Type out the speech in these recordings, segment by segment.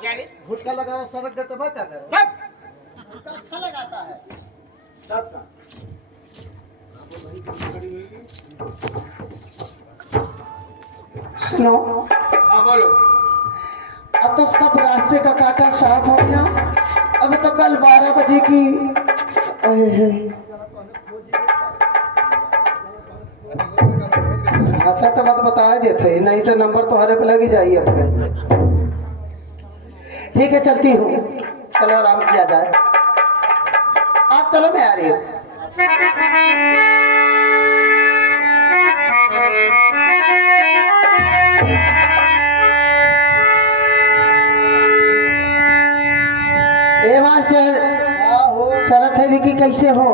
क्या रे? गुटखा लगाओ सड़क दे तो मैं क्या करूं? तब गुटखा अच्छा लगाता है सबका। सुनो, हाँ बोलो। अब तो सब रास्ते का काटा साफ हो गया। अब तो कल 12 बजे की अच्छा तो मत बता देते, नहीं तो नंबर तो हरे पे लगी जाइए अपने। ठीक है चलती हूँ, चलो आराम किया जाए। आप चलो, मैं आ रही हूँ। ए मास्टर, चलत है कि कैसे हो?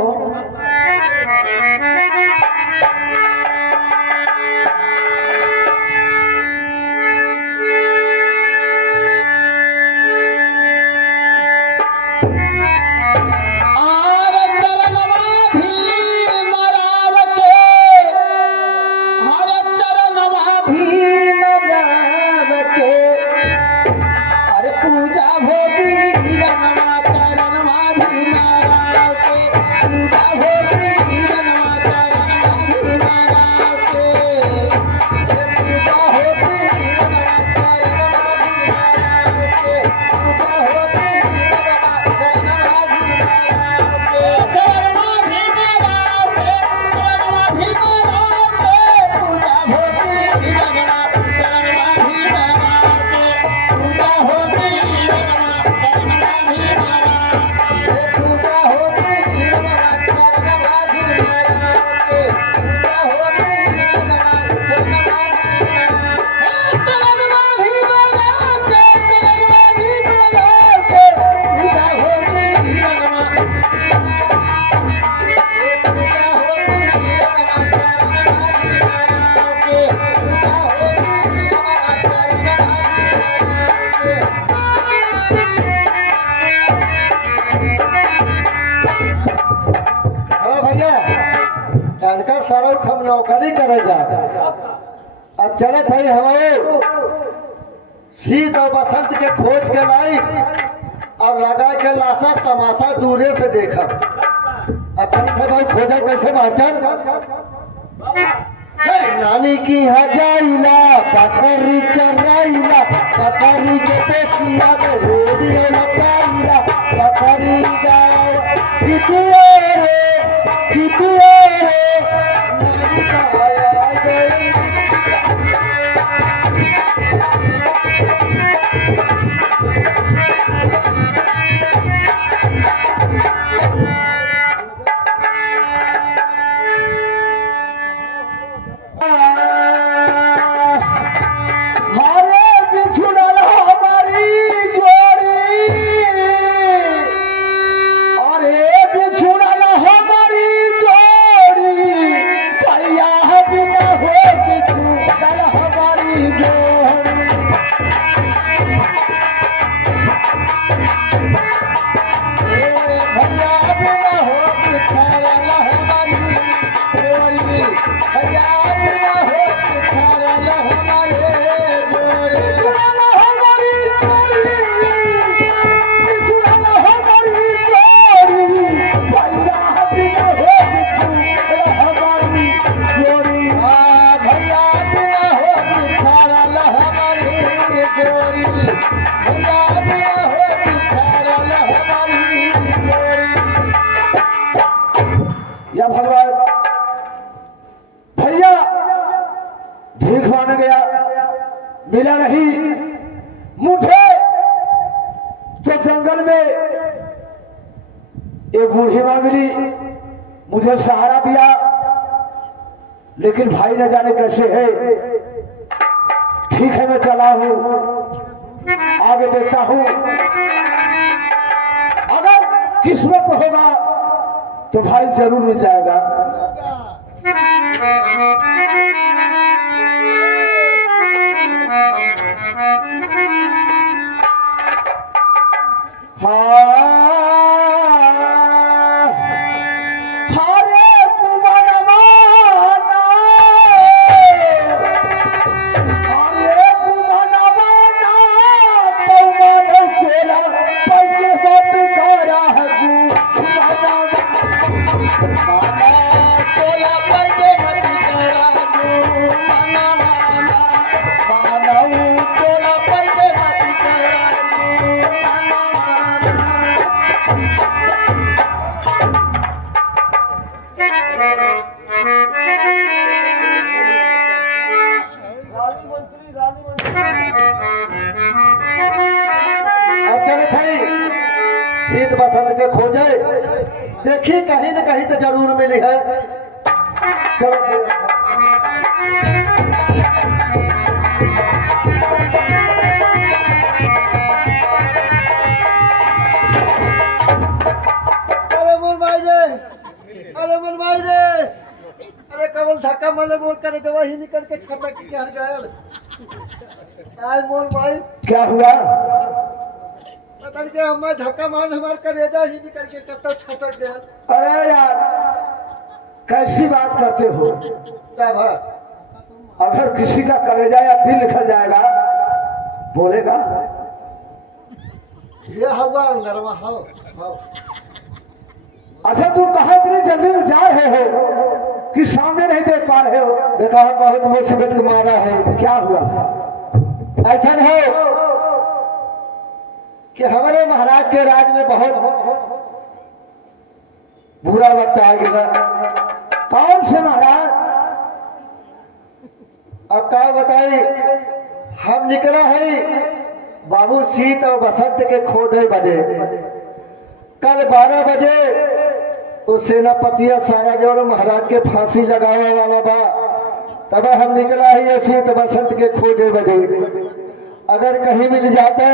नौकरी करे जा अब चलत है हमारे शीत और बसंत के खोज के लाई और लगा के लाशा तमाशा दूरे से देखा। अच्छा था भाई, खोजा कैसे मास्टर? नानी की हजाइला पकड़ी चराइला, पकड़ी के पेटिया में रोडियो लगाइला, पकड़ी गाँव कितिए रे या भगवान भैया भीख मांगने गया, मिला नहीं मुझे। तो जंगल में एक बूढ़ी मां मिली, मुझे सहारा दिया, लेकिन भाई न जाने कैसे है। ठीक है मैं चला हूं, आगे देखता हूं, अगर किस्मत होगा तो भाई जरूर मिल जाएगा। शीत बसंत के खोजे, देखी कहीं न कहीं तो जरूर मिली है। चलो अरे मोर भाई रे, अरे मोर भाई रे, अरे कमल धक्का मारे मोर करे तो वही निकल के छटक के हट गया। आज मोर भाई क्या हुआ? पता नहीं क्या हमारे धक्का मार हमारे कलेजा ही निकल के कब तक छटक गया। अरे यार कैसी बात करते हो? क्या भाई? अगर किसी का कलेजा या दिल निकल जाएगा बोलेगा? ये हवा नरमा हो। अच्छा तुम कहा इतनी जल्दी में जा रहे हो कि सामने नहीं देख पा रहे हो? देखा है बहुत मुसीबत को मारा है। क्या हुआ? ऐसा हो कि हमारे महाराज के राज में बहुत बुरा वक्त आ गया। कौन से महाराज? अब क्या बताई, हम निकला है बाबू शीत और बसंत के खोदे बजे। कल 12 बजे तो सेनापतिया सारा जो महाराज के फांसी लगाने वाला बा, तब हम निकला है शीत बसंत के खोजे बजे। अगर कहीं मिल जाते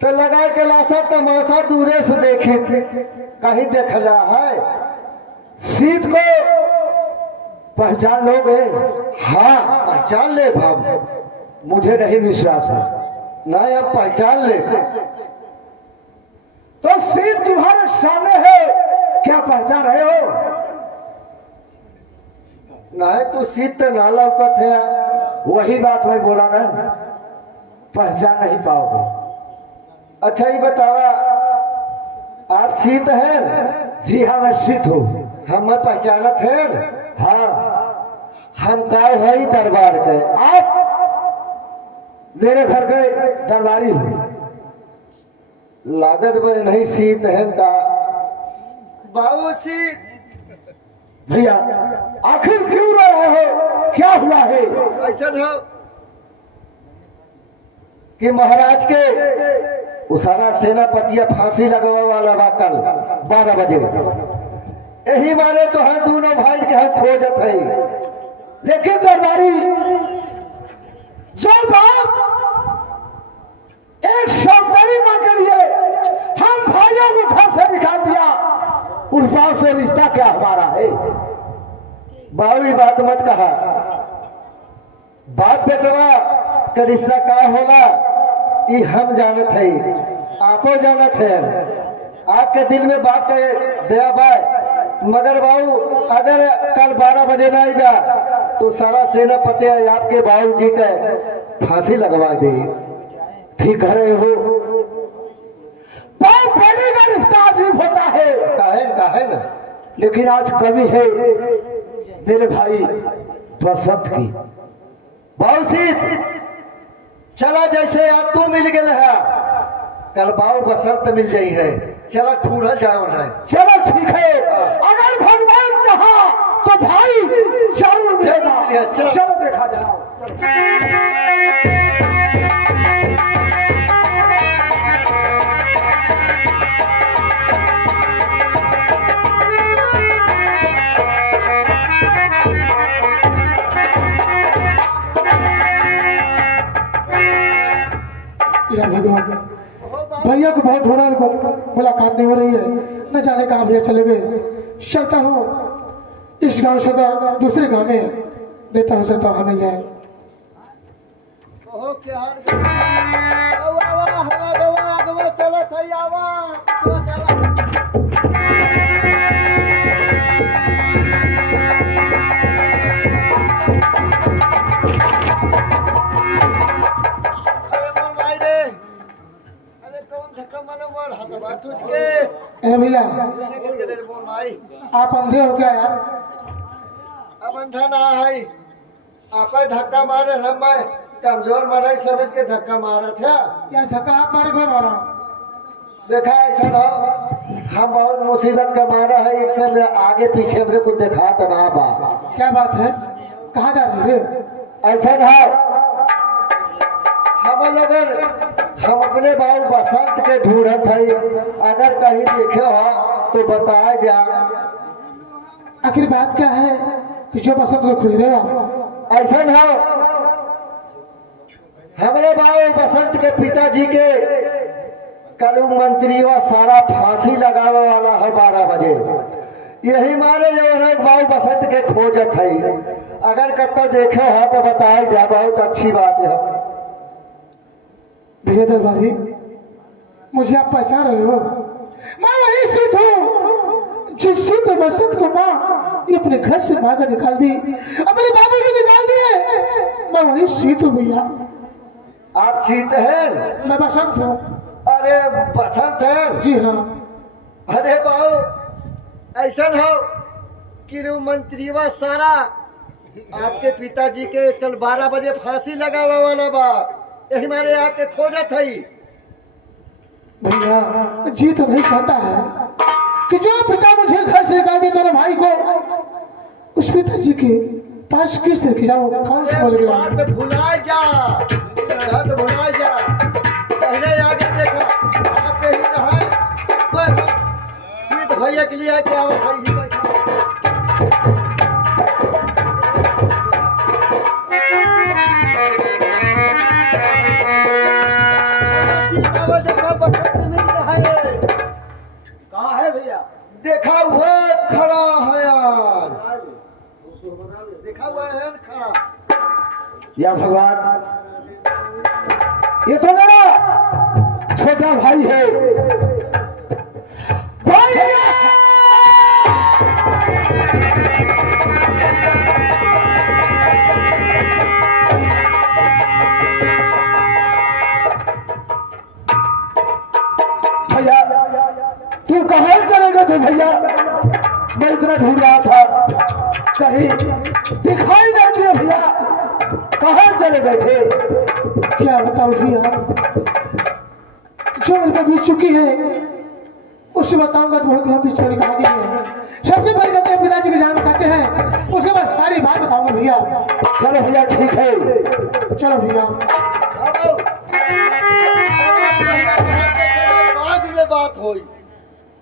तो लगा के लाशा तमाशा दूरे से देखे, कहीं देखला है। शीत को पहचान लोगे? हाँ पहचान ले भाव। मुझे नहीं विश्वास है। नहीं अब पहचान ले। तो शीत तुम्हारे सामने है, क्या पहचान रहे हो? नहीं तो शीत तो ना लौकत है। वही बात मैं बोला ना, पहचान नहीं पाओगे। अच्छा ही बतावा, आप शीत हैं? जी हाँ मैं शीत हूँ। हम पहचानत है? हाँ हम काय है दरबार के। आप मेरे घर के दरबारी हो। लागत में नहीं शीत है का बाबू शीत। भैया आखिर क्यों रो रहे हो? क्या हुआ है? ऐसा हो कि महाराज के उसारा सेनापतिया फांसी लगवा वाला बा कल 12 बजे। यही मारे तो है दोनों भाई के हम खोजत है। लेकिन दरबारी जो बाप एक सौतेली मां के लिए हम भाइयों को घर से निकाल दिया, उस बाप से रिश्ता क्या हमारा है? बाबू बात मत कहा। बाप बेटवा का रिश्ता क्या होगा ये हम जानत है, आपो जानत है। आपके दिल में बात का दया बाय, मगर बाबू अगर कल 12 बजे ना आएगा तो सारा सेनापति आपके बाबू जी का फांसी लगवा दे। ठीक कह रहे हो। बाप बेटे का रिश्ता अजीब होता है। काहे ना, लेकिन आज कवि है मेरे भाई बसंत की। बाबू शीत चला जैसे आप तू मिल गए है, कल बाबू बसंत मिल जाई है। चला ठूढ़ जाओ है। चलो ठीक है, अगर भगवान चाहा तो भाई जरूर मिलेगा। चलो देखा जाओ। या भगवान, भैया को बहुत ढूंढा, मुलाकात नहीं हो रही है। न जाने कहाँ भैया चले गए। चलता हूँ इस गांव से दूसरे गांव में देता हूँ सकता हमें जाए। ओहो क्या आवा हमारा चलो थई आवा ए भैया आप अंधे हो क्या यार? अब अंधा ना है, आप धक्का मारे हम कमजोर मराई समझ के धक्का मारा था। क्या धक्का आप मारे को मारा? देखा ऐसा ना, हम बहुत मुसीबत का मारा है। एक सब आगे पीछे हमरे को देखा तो ना बा। क्या बात है, कहाँ जा रहे थे? ऐसा ना हम लोग हम अपने बाबू बसंत के ढूंढत है, अगर कहीं देखे हो तो बताया जा। आखिर बात क्या है कि जो बसंत को खोज रहे हो? ऐसा हो, हमारे बाबू बसंत के पिताजी के कल मंत्री व सारा फांसी लगावे वाला है 12 बजे। यही मारे जो है बाबू बसंत के खोजत है, अगर कब देखे हो तो बताया जा, बहुत अच्छी बात है। भैया दरबारी, मुझे आप पहचान रहे हो? मैं वही सिद्ध हूँ जिससे तो बसंत को माँ ये अपने घर से भागा निकाल दी, अपने बाबू को निकाल दिए। मैं वही सिद्ध हूँ भैया। आप सीत हैं? मैं बसंत हूँ। अरे बसंत है? जी हाँ। अरे बाबू ऐसा हो कि मंत्रीवा सारा आपके पिताजी के कल 12 बजे फांसी लगावा वाला बा, यही मारे आपके खोजत है। भैया जी तो नहीं चाहता है कि जो पिता मुझे घर से निकाल दे दोनों भाई को, उस पिताजी के पास किस तरह की जाओ? कौन सा बोल गया? बात भुला जा, बात भुला जा। पहले आगे देखा आपके ही रहा पर सीध भैया के लिए क्या बताइए ही बैठा। सीधा देखा बसंत मिल रहा है। कहाँ है भैया? देखा हुआ खड़ा है यार। देखा हुआ है न खड़ा। या भगवान, ये तो मेरा छोटा भाई है। भाई भैया, तू कहाँ चलेगा? तो भैया मैं इतना ढूंढ रहा था, कहीं दिखाई नहीं दिया। भैया कहाँ चले गए थे? क्या बताऊं भैया, जो मेरे को बीत चुकी है उससे बताऊंगा तो बहुत लंबी स्टोरी कहानी है। सबसे पहले जाते हैं पिताजी के जान चाहते हैं, उसके बाद सारी बात बताऊंगा भैया। चलो भैया ठीक है। चलो भैया। अब बाद में बात होई।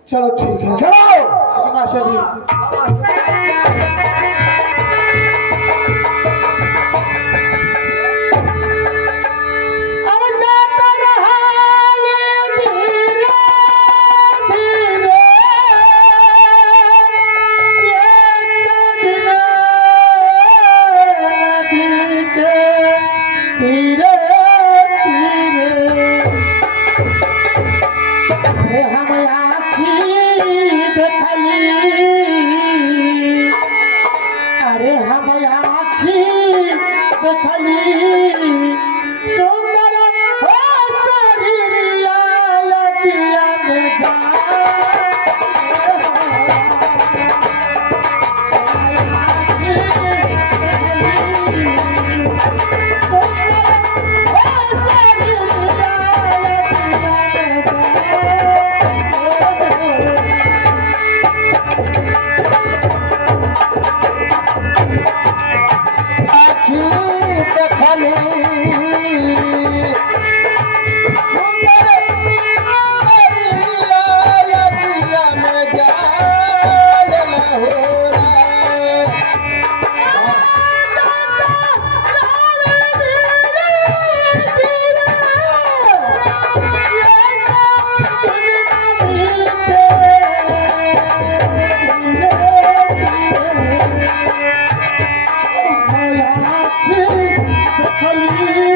चलो ठीक है। चलो माशा जी। अरे हम आखी देखली सुंदर हो शरीरिया लगिया में जा। Hallelujah.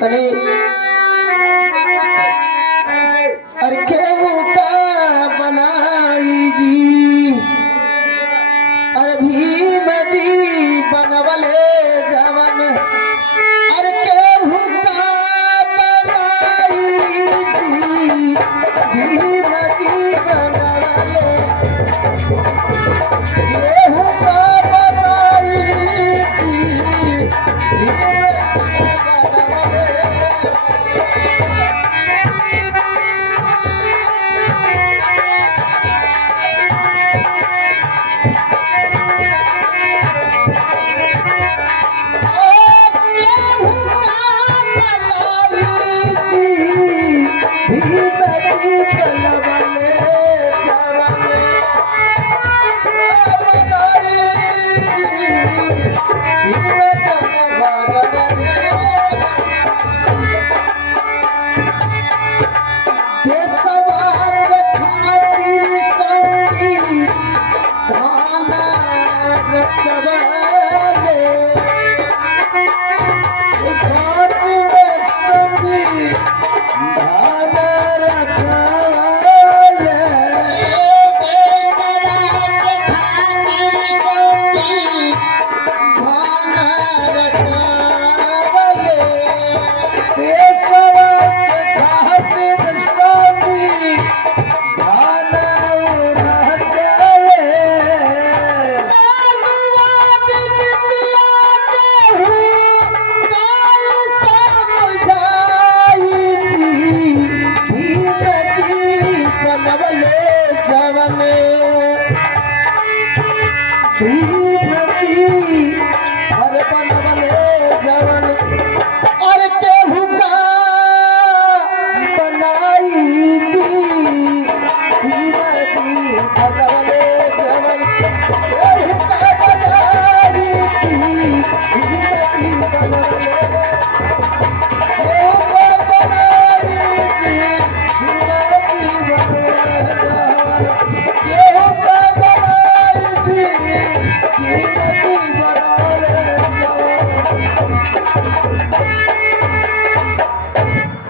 तनी अरे केहू का बनाई जी अरे भीम जी बनवले जवन अरे केहू का बनाई जी भीम जी बनवले केहू का बनाई जी भीम जी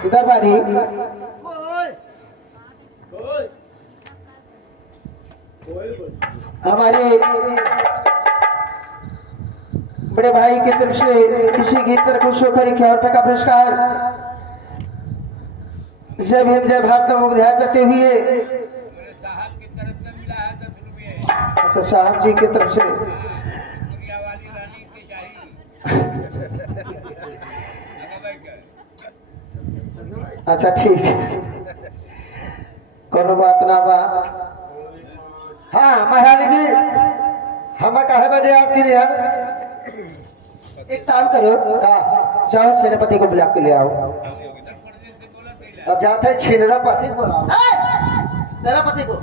इधर बारी हमारे बड़े भाई की तरफ से इसी गीत पर खुश होकर 51 का पुरस्कार जय भीम जय भारत का मुग्धार करते हुए साहब की तरफ से मिला है 10 रुपये। अच्छा साहब जी की तरफ से दुनिया वाली रानी की चाहिए। अच्छा ठीक कोनो बात ना बा हाँ महारानी जी हम कहे बजे आपकी रिहर एक काम करो जाओ सेनापति को बुला के ले आओ अब जाते छिनरा पति बोला सेनापति को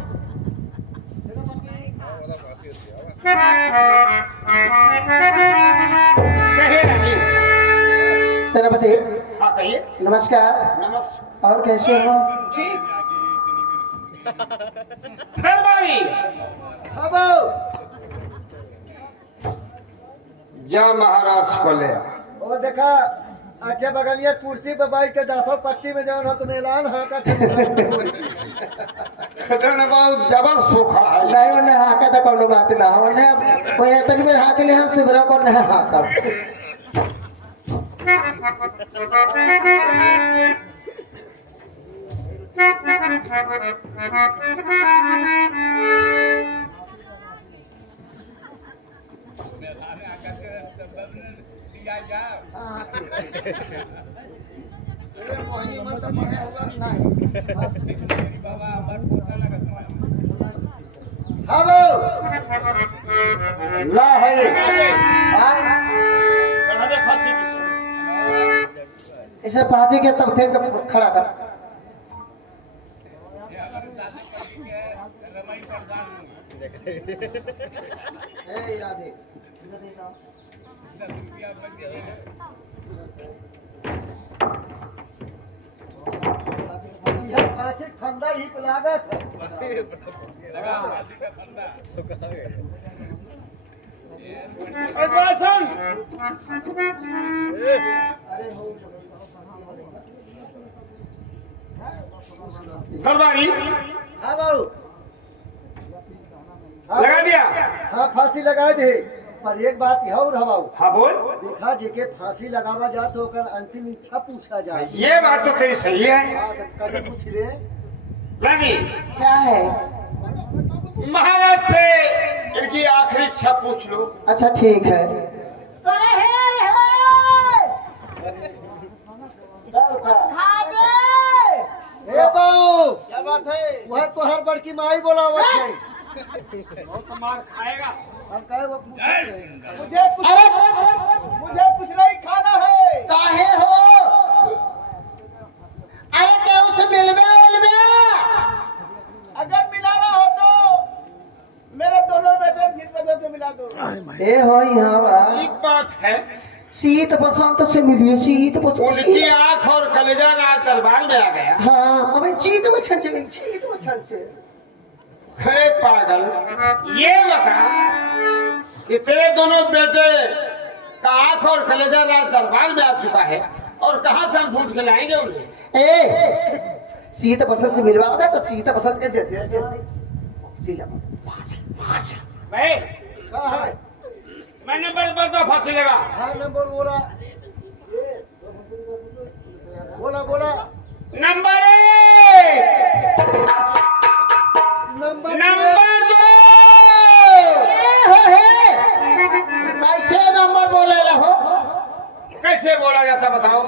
सेनापति हाँ कहिए। नमस्कार नमस्कार। और कैसे हो ठीक। दरबारी जा महाराज को ले ओ देखा अच्छा बगलिया कुर्सी पे बैठ के 10 पट्टी में जौन हक मेलान हा का जबर सूखा नहीं उन्हें हाका तो कोनो बात ना हो उन्हें कोई तक में हाक ले हम सुधरा को नहीं हाका हेलो ला है फांसी इसे पाजी के तब थे खड़ा कर ए राधे फांसी फंदा ही लागत अरे तलवारी हाँ बाबू लगा दिया। हाँ फांसी लगा दे, पर एक बात यह और है बाबू, हाँ बोल। देखा जेके फांसी लगावा जा तो ओकर अंतिम इच्छा पूछा जाए। ये बात तो तेरी सही है। हाँ तो कभी पूछ ले। रानी क्या है? महाराज से इनकी आखिरी इच्छा पूछ लो। अच्छा ठीक है। ए बाबू क्या बात है? वह तो हर बड़की माई बोलावत है। बहुत मार खाएगा। हम कहे वो मुझे कुछ नहीं खाना है। काहे हो? अरे केहू से मिलबे उलबे? अगर मिलाना हो तो मेरे दोनों बेटे शीत बसंत से मिला दो। ए हो यहाँ बा। एक बात है, शीत बसंत से मिलिए, शीत बसंत। उनकी आंख और कलेजा राज दरबार में आ गया। हाँ अबे शीत बसंत से, शीत बसंत से। अरे पागल, ये बता कि तेरे दोनों बेटे का आंख और कलेजा राज दरबार में आ चुका है और कहाँ से हम ढूंढ के लाएंगे उन्हें? ए शीत बसंत से मिलवाओगे तो शीत बसंत के जल्दी सीधा फांसी। भाई कहाँ है? मैंने बराबर तो फांसी लगा। हाँ नंबर बोला बोला बोला। Number 1, number number 2। कैसे नंबर बोले रहो? कैसे बोला जाता बताओ?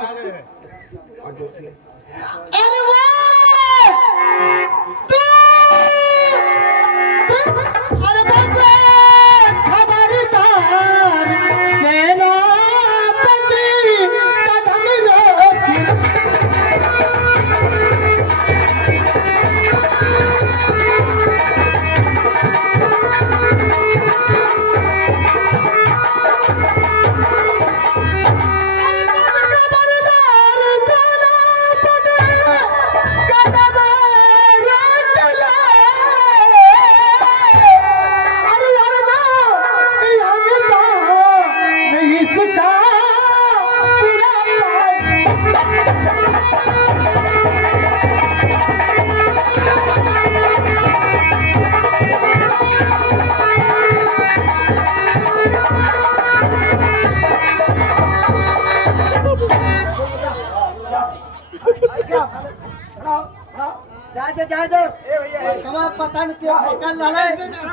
अरे वाह! अरे बस खबरदार सेनापति कदम रोक। जाए दो क्षमा पता नहीं क्यों फेंकन लड़े।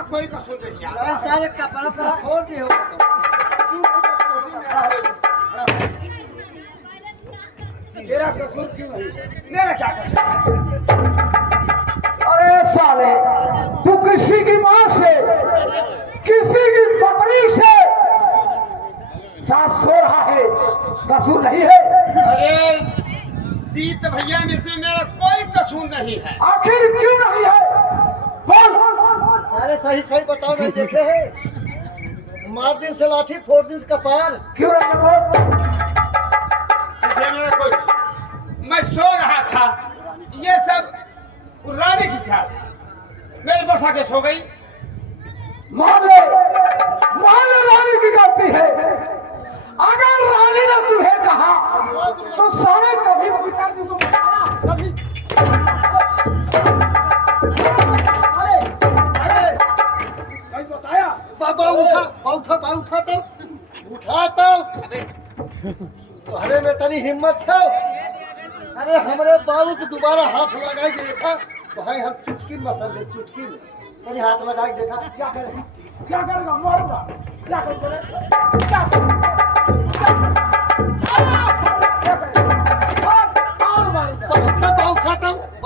कोई कसूर नहीं है। सारे कपड़ा पर खोल दिए हो। तेरा कसूर क्यों नहीं? मेरा क्या कसूर? अरे साले, तू किसी की माँ से, किसी की पत्नी से साथ सो रहा है, कसूर नहीं है? अरे सीत भैया में से मेरा कोई कसूर नहीं है। आखिर क्यों नहीं है? बोल। सारे सही सही बताओ, नहीं देखे हैं? मार दिन से लाठी फोड़ दिन से कपार। क्यों नहीं बोल? सीधे मेरा कोई, मैं सो रहा था, ये सब रानी की चाल मेरे पास आके सो गई। मान ले रानी की गलती है। अगर रानी ने तुम्हें कहा तो सारे कभी पिताजी को बताया, कभी बताया। बाबा उठा तो अरे में तनी हिम्मत है। अरे हमारे बाबू के दोबारा हाथ लगाई देखा तो भाई हम चुटकी मसल दे, चुटकी में तनी हाथ लगा के देखा। क्या करेगा? मारूंगा। क्या करेगा?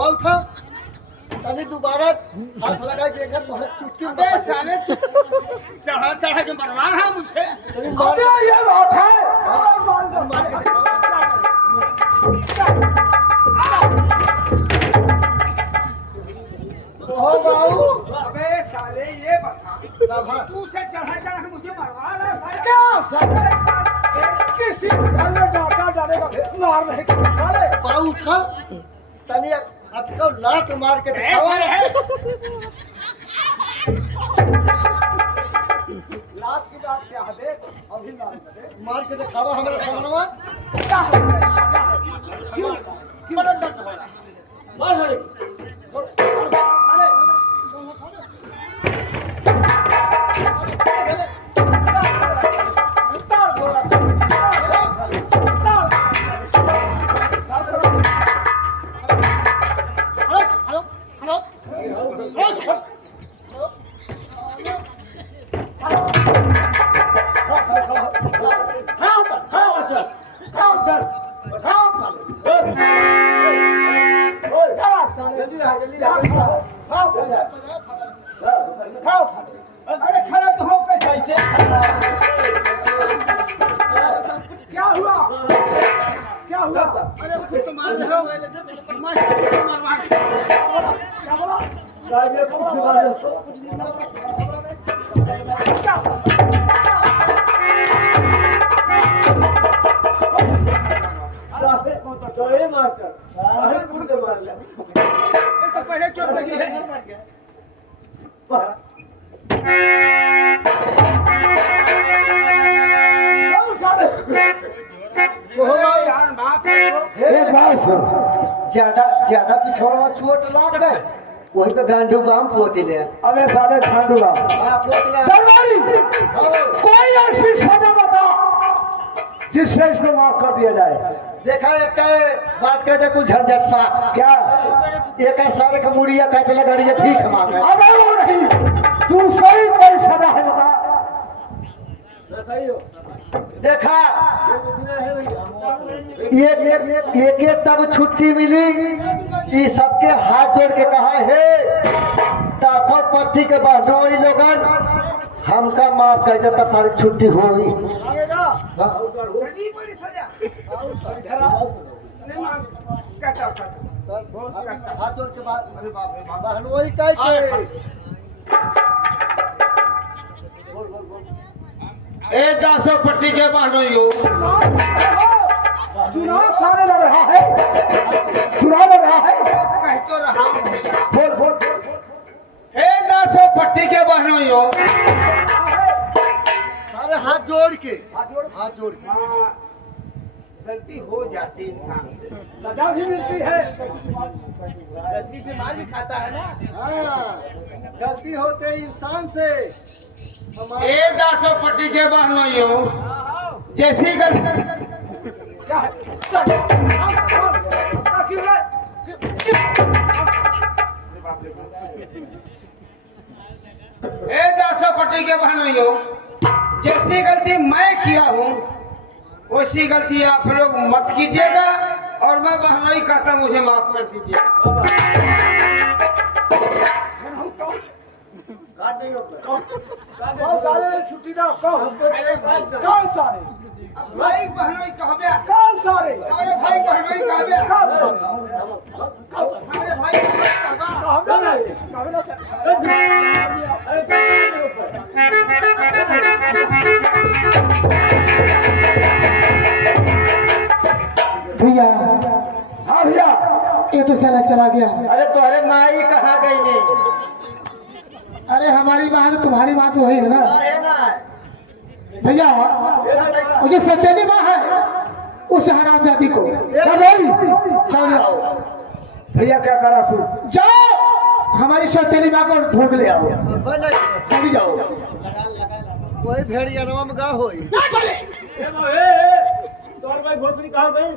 उठा तनी दोबारा हाथ लगा के देखा तो हम चुटकी में अबे मसल दे। साले चढ़ा चढ़ा के मरवा रहा मुझे। तनी मार अबे ये बात है। मार के दिखाओ। ओहो बाबू अबे साले ये बता, बाबा तू से चढ़ा चढ़ा के मुझे मरवा रहा है साले। क्या किसी घर में जाकर डालेगा, मार नहीं साले। बाबू उठा तनी अटको लात मार के दिखाओ। लात की बात क्या है? देख अभी मार के दिखावा हमारे सामने। बड़ा दर्द हो रहा है। अरे खड़ा तो हो कैसे ऐसे क्या हुआ क्या हुआ अरे खुद तो मार रहे हो मार क्या बोला ये तो पहले चोट लगी है यार माफ करो एक बात सुन, ज्यादा पिछड़वा चोट लाग गए वही पे गांडू बाम पोती ले। अबे साले खांडूगा हाँ पोतला दरबारी कोई ऐसी सजा बता जिससे इसको माफ कर दिया जाए। देखा एक बात कह दे कुछ झंझट सा क्या एक सारे का मुड़िया काट लगा रही है भीख मांगे। अबे वो नहीं तू सही कोई सजा है बता। देखा एक तब छुट्टी मिली ये सबके हाथ जोड़ के कहा है तासा पट्टी के बहनोई लोगन हमका माफ कर दे तब सारी छुट्टी होगी। हाथ जोड़ के बहनोई का ए 10 पट्टी के बहनोइयो चुनाव सारे लड़ रहा है चुनाव लड़ रहा है कह तो रहा हूं भैया बोल बोल ए 10 पट्टी के बहनोइयो सारे हाथ जोड़ के हाथ जोड़ के गलती हो जाती इंसान से सजा भी मिलती है। गलती से मार भी खाता है ना हाँ गलती होते इंसान से हमारे ए 10 पट्टी के बहनोइयो जैसी गलती ए 10 पट्टी के बहनोइयो जैसी गलती मैं किया हूँ वैसी गलती आप लोग मत कीजिएगा और मैं बहनोई कहता मुझे माफ कर दीजिए। कौन सारे छुट्टी ना कौन सारे भाई बहनोई कहबे कौन सारे अरे भाई बहनोई कहबे अरे भाई कहबा भैया हाँ भैया ये तो साला चला गया। अरे तुम्हारे माई कहाँ गई ने? अरे हमारी बात है तुम्हारी बात तो वही है ना भैया। और जो सत्यानी माँ है उस हराम जाति को चल जाओ। भैया क्या करा सुन जाओ हमारी सत्यानी माँ को ढूंढ ले आओ जल्दी जाओ। वही भेड़िया नाम गा होई तोर भाई भोसड़ी कहाँ गई